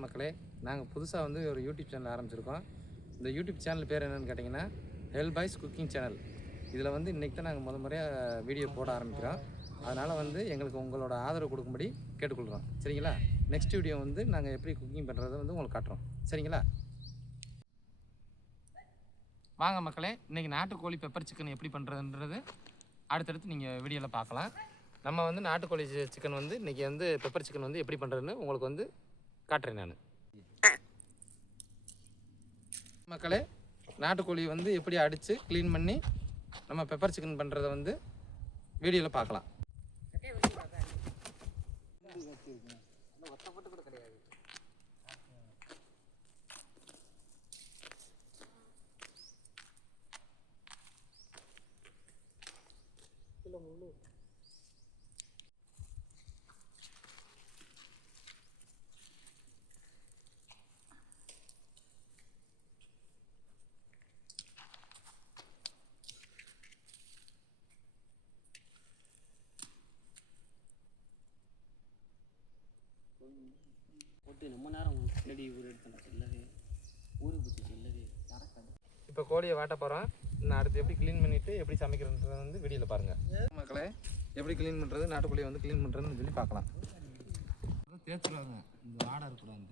வணக்கம் மக்களே. நாங்கள் புதுசாக வந்து ஒரு யூடியூப் சேனல் ஆரம்பிச்சிருக்கோம். இந்த யூடியூப் சேனல் பேர் என்னென்னு கேட்டிங்கன்னா ஹெல் பாய்ஸ் குக்கிங் சேனல். இதில் வந்து இன்றைக்கி தான் நாங்கள் முறையாக வீடியோ போட ஆரம்பிக்கிறோம். அதனால் வந்து எங்களுக்கு உங்களோட ஆதரவு கொடுக்கும்படி கேட்டுக்கொள்கிறோம். சரிங்களா? நெக்ஸ்ட் வீடியோ வந்து நாங்கள் எப்படி குக்கிங் பண்ணுறதை வந்து உங்களுக்கு காட்டுறோம். சரிங்களா? வாங்க மக்களே, இன்றைக்கி நாட்டுக்கோழி பெப்பர் சிக்கன் எப்படி பண்ணுறதுன்றது அடுத்தடுத்து நீங்கள் வீடியோவில் பார்க்கலாம். நம்ம வந்து நாட்டுக்கோழி சிக்கன் வந்து இன்றைக்கி வந்து பெப்பர் சிக்கன் வந்து எப்படி பண்ணுறதுன்னு உங்களுக்கு வந்து காட்டுறேன் நான். மக்களே, நாட்டுக்கோழி வந்து எப்படி அடித்து க்ளீன் பண்ணி நம்ம பெப்பர் சிக்கன் பண்ணுறதை வந்து வீடியோவில் பார்க்கலாம். போட்டு ரொம்ப நேரம் செடி ஊர் எடுத்தோம் செல்லவே ஊருக்கு போச்சு செல்லவே நடக்காது. இப்போ கோழியை வாட்ட போகிறோம். நான் அடுத்து எப்படி க்ளீன் பண்ணிவிட்டு எப்படி சமைக்கிறதுன்றதை வந்து வீடியோவில் பாருங்கள். மக்களே, எப்படி க்ளீன் பண்ணுறது, நாட்டுக்கோழியை வந்து க்ளீன் பண்ணுறதுன்னு சொல்லி பார்க்கலாம். தேய்ச்சிடுவாங்க, இந்த வாடை இருக்கக்கூடாது.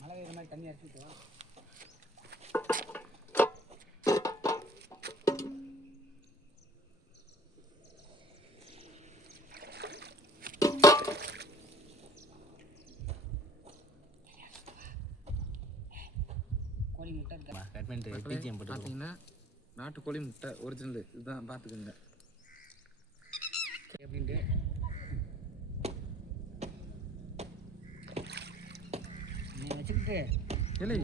மழை வேறு மாதிரி தண்ணி அடிச்சுட்டோம். கோழி முட்டை பார்த்தீங்கன்னா நாட்டுக்கோழி முட்டை ஒரிஜினல் இதுதான், பார்த்துக்கோங்க. அப்படின்ட்டு வச்சுக்கிட்டு இல்லை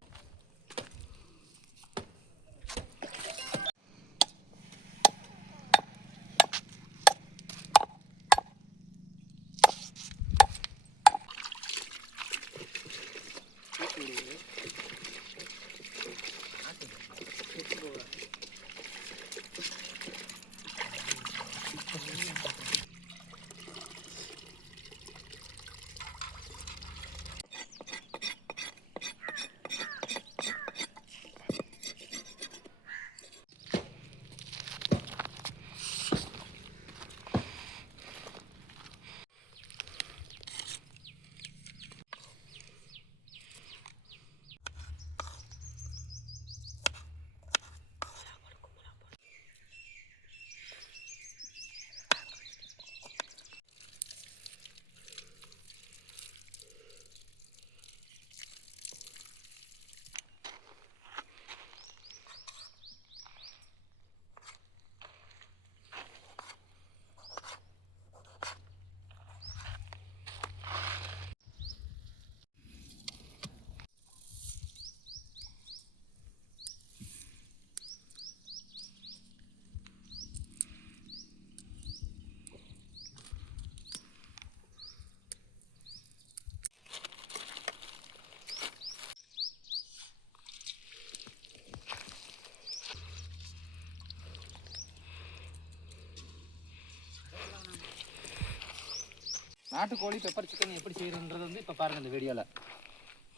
நாட்டுக்கோழி பெப்பர் சிக்கன் எப்படி செய்யறதுன்றது வந்து இப்போ பாருங்கள் இந்த வீடியோவில்.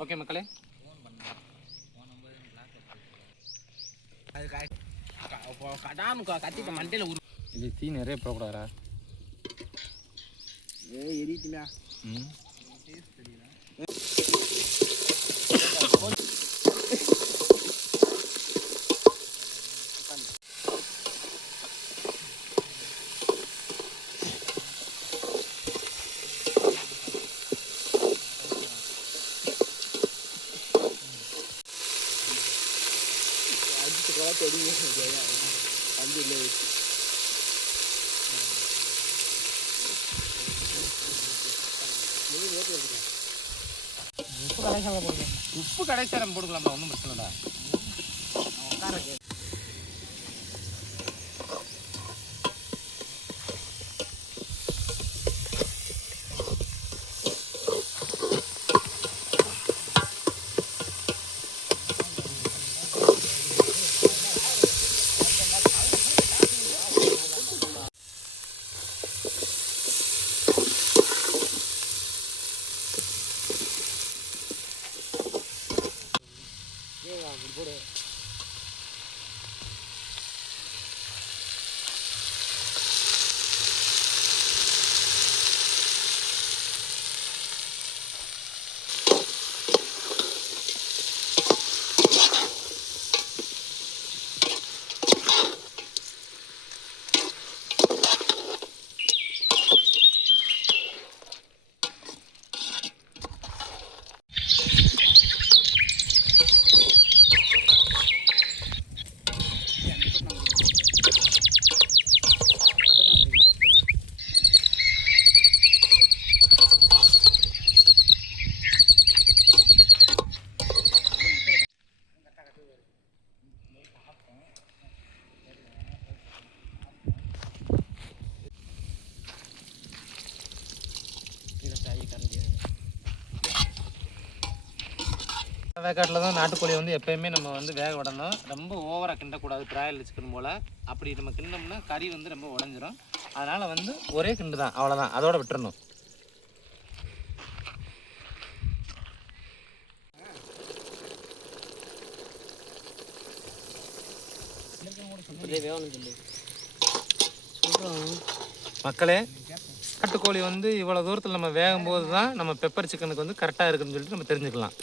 ஓகே மக்களே, கத்திட்ட மண்டையில் உரு இது தீ நிறைய போகக்கூடாதா? எரியுதுல உப்பு கடைசாரம் போட்டுக்கலாம்டா, ஒன்றும் பிரச்சனை இல்லைடா. கரண்டி வேக்காட்டில் தான் நாட்டுக்கோழி வந்து எப்போயுமே நம்ம வந்து வேக விடணும். ரொம்ப ஓவராக கிண்டக்கூடாது பிராயல் சிக்கன் போல். அப்படி நம்ம கிண்டோம்னா கறி வந்து ரொம்ப உடஞ்சிரும். அதனால் வந்து ஒரே கிண்டு தான், அவ்வளோதான், அதோட விட்டுறணும். மக்களே, நாட்டுக்கோழி வந்து இவ்வளோ தூரத்தில் நம்ம வேகும் போது தான் நம்ம பெப்பர் சிக்கனுக்கு வந்து கரெக்டாக இருக்குதுன்னு சொல்லிட்டு நம்ம தெரிஞ்சுக்கலாம்.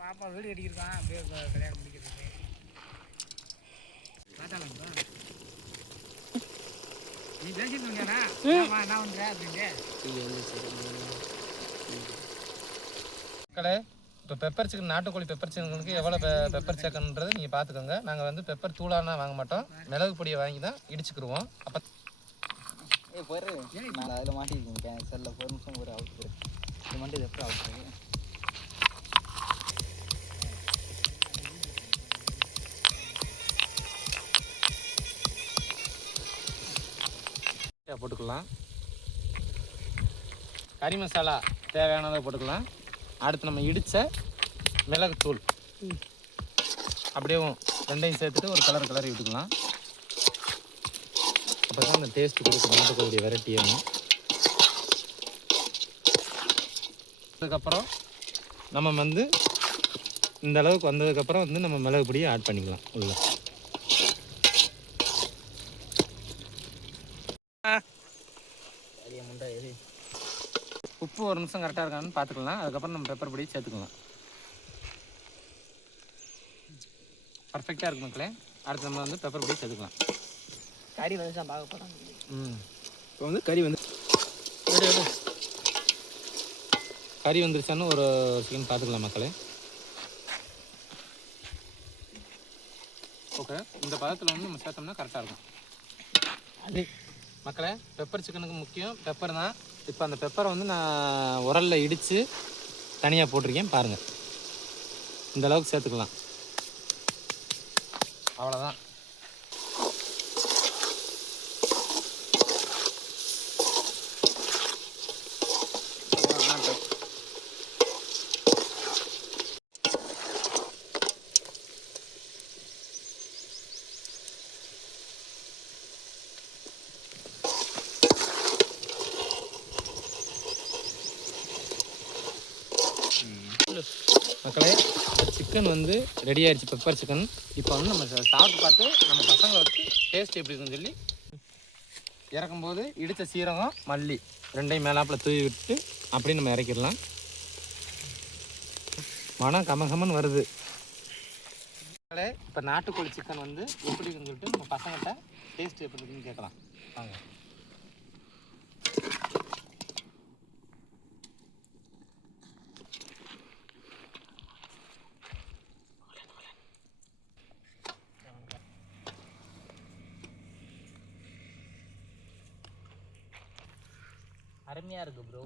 பாப்பா வீடு கட்டிக்கிருக்கான் அப்படியே கல்யாணம் முடிக்கிறதுக்கு நீ பேசிட்டு இருக்கியாடா என்ன பண்ற அப்படின்ட்டு. மக்களே, இப்போ பெப்பர் சிக்கன் நாட்டுக்கோழி பெப்பர் சிக்கனுக்கு எவ்வளோ பெப்பர் சேர்க்கணுன்றது நீங்கள் பார்த்துக்கோங்க. நாங்கள் வந்து பெப்பர் தூளானா வாங்க மாட்டோம், மிளகு பொடியை வாங்கி தான் இடிச்சுக்கிடுவோம். அப்போ நான் அதில் மாட்டிருக்கேன் செல்ல ஒரு நிமிஷம் ஒரு அவுட் இது மட்டும் இது எப்படி அவுட் போட்டுக்கலாம். கறி மசாலா தேவையானதை போட்டுக்கலாம். அடுத்து நம்ம இடித்த மிளகுத்தூள் அப்படியே ரெண்டையும் சேர்த்துட்டு ஒரு கிளறி விட்டுக்கலாம். அப்போ தான் அந்த டேஸ்ட்டு கொடுக்கும் நாட்டுக்கோழிய வெரைட்டியாக. அதுக்கப்புறம் நம்ம வந்து இந்த அளவுக்கு வந்ததுக்கப்புறம் வந்து நம்ம மிளகு பொடியை ஆட் பண்ணிக்கலாம் உள்ள. உப்பு ஒரு நிமிஷம் கரெக்டாக இருக்கான்னு பார்த்துக்கலாம். அதுக்கப்புறம் நம்ம பெப்பர் பொடியை சேர்த்துக்கலாம். பர்ஃபெக்டாக இருக்கு மக்களே. அடுத்து நம்ம வந்து பெப்பர் பொடியை சேர்த்துக்கலாம். கறி வந்து தான் பார்க்க போகிறாங்க. இப்போ வந்து கறி வந்து கறி வந்துருச்சான்னு ஒரு செகண்ட் பார்த்துக்கலாம் மக்களே. ஓகே, இந்த பதத்தில் வந்து நம்ம சேர்த்தோம்னா கரெக்டாக இருக்கும். மக்களே, பெப்பர் சிக்கனுக்கு முக்கியம் பெப்பர் தான். இப்போ அந்த பெப்பரை வந்து நான் உரலில் இடித்து தனியாக போட்டிருக்கேன் பாருங்கள். இந்த அளவுக்கு சேர்த்துக்கலாம். அவ்வளோதான். மக்களே, சிக்கன் வந்து ரெடி ஆயிடுச்சு, பெப்பர் சிக்கன். இப்போ வந்து நம்ம சாப்பிட்டு பார்த்து நம்ம பசங்களுக்கு டேஸ்ட் எப்படி இருக்குன்னு சொல்லி இறக்கும்போது இடித்த சீரகம் மல்லி ரெண்டையும் மேலாப்பில் தூவி விட்டு அப்படியே நம்ம இறக்கிடலாம். மனம் கமகமன்னு வருது. மக்களே, இப்போ நாட்டுக்கோழி சிக்கன் வந்து எப்படி இருக்குன்னு சொல்லிட்டு நம்ம பசங்கள்கிட்ட டேஸ்ட் எப்படி இருக்குன்னு கேட்கலாம் வாங்க. அருமையாக இருக்குது ப்ரோ.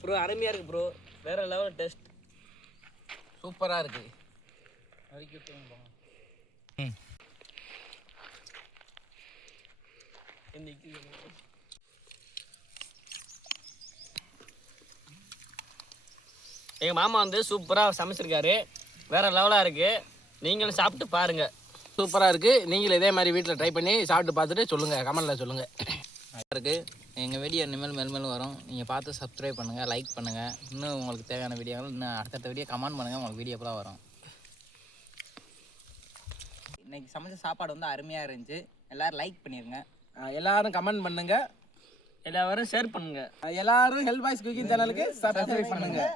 ப்ரோ அருமையாக இருக்குது ப்ரோ. வேறு லெவல் டேஸ்ட் சூப்பராக இருக்குது. எங்கள் மாமா வந்து சூப்பராக சமைச்சிருக்காரு. வேறு லெவலாக இருக்குது. நீங்களும் சாப்பிட்டு பாருங்கள். சூப்பராக இருக்குது. நீங்களும் இதே மாதிரி வீட்டில் ட்ரை பண்ணி சாப்பிட்டு பார்த்துட்டு சொல்லுங்கள், கமெண்டில் சொல்லுங்கள். இருக்குது. எங்கள் வீடியோ இனிமேல் மேலும் வரும். நீங்கள் பார்த்து சப்ஸ்கிரைப் பண்ணுங்கள், லைக் பண்ணுங்கள். இன்னும் உங்களுக்கு தேவையான வீடியோங்கள் இன்னும் அடுத்தடுத்த வீடியோ கமெண்ட் பண்ணுங்கள். உங்களுக்கு வீடியோ ஃபுல்லாக வரும். இன்றைக்கி சமைச்ச சாப்பாடு வந்து அருமையாக இருந்துச்சு. எல்லோரும் லைக் பண்ணிடுங்க, எல்லாரும் கமெண்ட் பண்ணுங்கள், எல்லாரும் ஷேர் பண்ணுங்கள், எல்லாரும் ஹெல்ப் பாய்ஸ் குக்கிங் சேனலுக்கு சப்ஸ்கிரைப் பண்ணுங்கள்.